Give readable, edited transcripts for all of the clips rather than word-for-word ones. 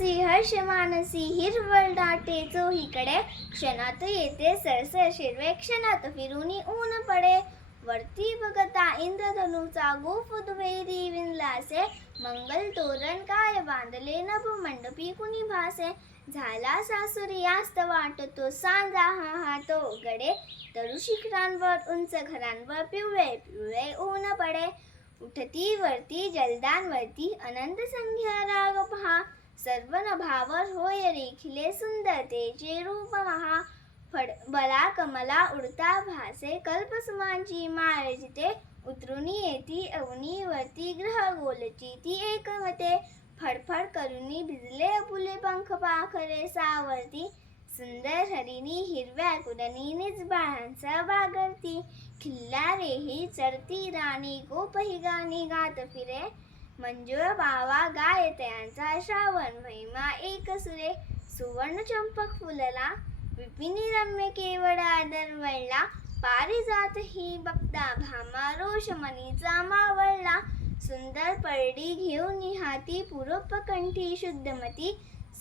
मनसी हर्ष मानसी हिरवळ दाटे चोहीकडे क्षणात येते सरसर शिरवे क्षणात फिरून ऊन पडे वरती बघता इंद्रधनुचा गोफ दुहेरी विणलासे मंगल तोरण काय बांधले नभ मंडपी कुणी भासे झाला सासुरियास्त वाटतो सांजा हा तो गडे तरू शिखरांवर उंच घरांवर पिवळे पिवळे ऊन पडे उठती वरती जलदांवरती अनंत संख्या राग पहा सर्व नभावर होय रेखिले सुंदरतेचे रूप महा बला कमला उडता भासे कल्पसुमांची माळ जिथे उतरून येती अवनीवरती ग्रह गोलची ती एकमते फडफड करुनी भिजले अपुले पंख पाखरे सावरती सुंदर हरिणी हिरव्या कुडनी निजबाळांचा बागरती खिल्लारेही चरती राणी गोपही गाणी गात फिरे मंजुळ बावा गायत्यांचा श्रावण महिमा एक सुरे सुवर्ण चंपक फुलला विपिनी रम्य केवळ आदरवळला पारिजात ही बघता भामा रोषमणीचा मावळला सुंदर परडी घेऊन हाती पुरोपकंठी शुद्धमती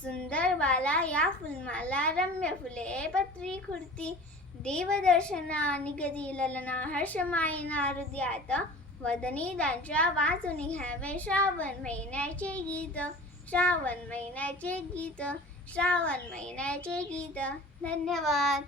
सुंदर बाला या फुलमाला रम्य फुले पत्री खुर्ती देवदर्शना निगदी ललना हर्षमायना हृदयात वदनी त्यांच्या वाचून घ्यावे श्रावण महिन्याचे गीत श्रावण महिन्याचे गीत श्रावण महिन्याचे गीत. धन्यवाद.